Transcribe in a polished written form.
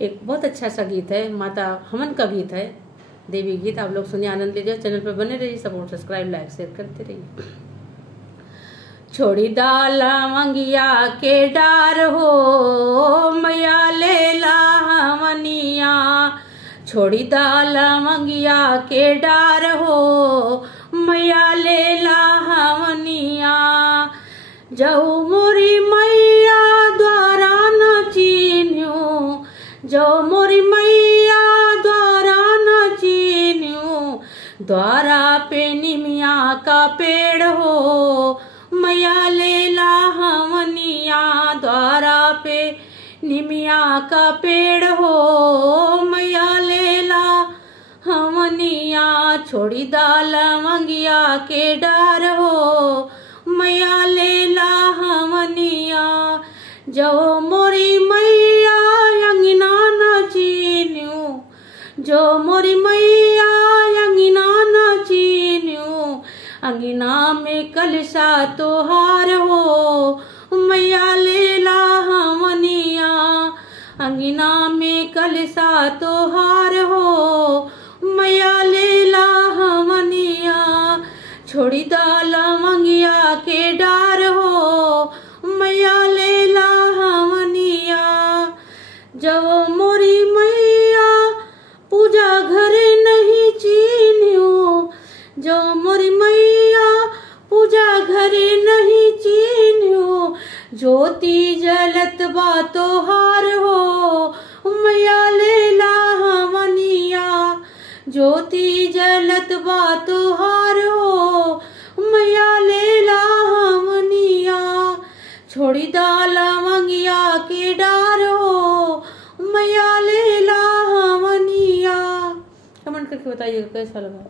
एक बहुत अच्छा सा गीत है, माता हमन का गीत है, देवी गीत। आप लोग सुनिए, आनंद लीजिए। चैनल पर बने रहिए, सपोर्ट सब्सक्राइब लाइक शेयर करते रहिए। छोड़ी दाल मंगिया के डार हो मैया ले ला हमनिया, छोड़ी दाल मंगिया के डार हो मैया ले ला हमनिया। जऊ मोरी मैया द्वारा न चीन्यू, जो मोरी मैया द्वारा न चीन्यू, द्वारा पे निमिया का पेड़ हो मैया ले ला हमनिया, द्वारा पे निमिया का पेड़ हो मैया ले ला हमनिया। छोड़ी दाल मंगिया के डार हो मैया ले ला हमनिया। जो मोरी मैया अंगना न चीन्यू, जो मोरी मैया अंगना न चीन्यू, अंगना में कलशा तोहार हो मैया ले ला हमनिया, अंगना में कलशा तोहार हो मैया ले ला हमनिया। छोड़ी दाल मंगिया के डार हो मैया ले ला हमनिया। जब मोरी मैया पूजा घरे नहीं चीन्यू, जो मोरी मैया पूजा घरे नहीं चीन्यू, ज्योति जलत बा तोहार हो मैया ले ला हमनिया, ज्योति जलत बा तोहार हो मैया ले ला हमनिया। छोड़ी दाल मंगिया के डार हो मैया ले ला हमनिया। कमेंट करके बताइएगा कैसा लगा।